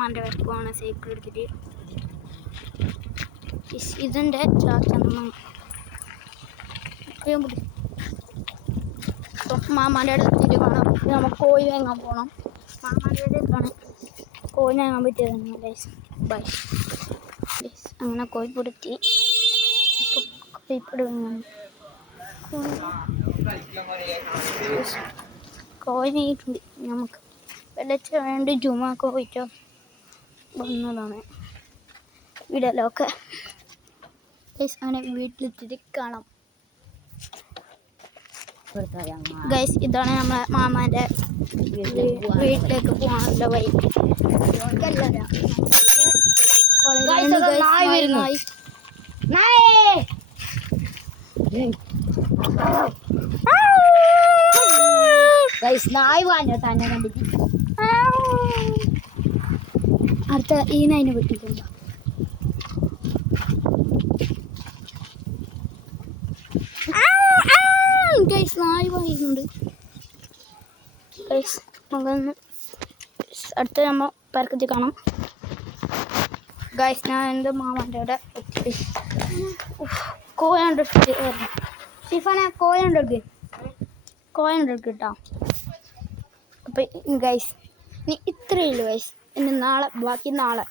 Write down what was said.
മാമാൻ്റെ work പോകണം cycle എടുത്തിട്ട്. ഇതിൻ്റെ ചാച്ചമ്മ മാമാൻ്റെ അടുത്തിട്ട് വേണം നമുക്ക് കോഴി വാങ്ങാൻ പോകണം. മാമാൻ്റെ അടുത്താണ് കോഴി വാങ്ങാൻ പറ്റിയതാണ് ഗൈസ്. Bye guys. അങ്ങനെ കോഴിപ്പുറത്തി കോഴിപ്പുറ കോഴിട്ടുണ്ട്. നമുക്ക് വെള്ളച്ച വേണ്ടി ജുമാക്ക് പോയിട്ടോ വന്നതാണ്. വീടല്ലൊക്കെ ഗൈസ്. അങ്ങനെ വീട്ടിലെത്തിയിട്ട് കാണാം ഗൈസ്. ഇതാണ് നമ്മളെ മാമാൻ്റെ വീട്ടിലേക്ക് പോകാനുള്ള വഴി. നായ് വാങ്ങോ തന്നെ കണ്ടിട്ട് അടുത്ത ഈ നായിനെ വെട്ടിട്ടുണ്ടോ? ഗൈസ് നായ് വാങ്ങിയിട്ടുണ്ട് ഗൈസ്. നമുക്കൊന്ന് അടുത്ത നമ്മൾ പരക്കത്തിൽ കാണാം ഗൈസ്. ഞാൻ എൻ്റെ മാമാൻ്റെ അവിടെ എത്തി. കോയുണ്ട് ഷിഫാനെ കോയുണ്ട് കേട്ടോ. അപ്പം ഗൈസ് ഇനി ഇത്രയേ ഉള്ളൂ ഗൈസ്. ഇനി നാളെ ബാക്കി നാളെ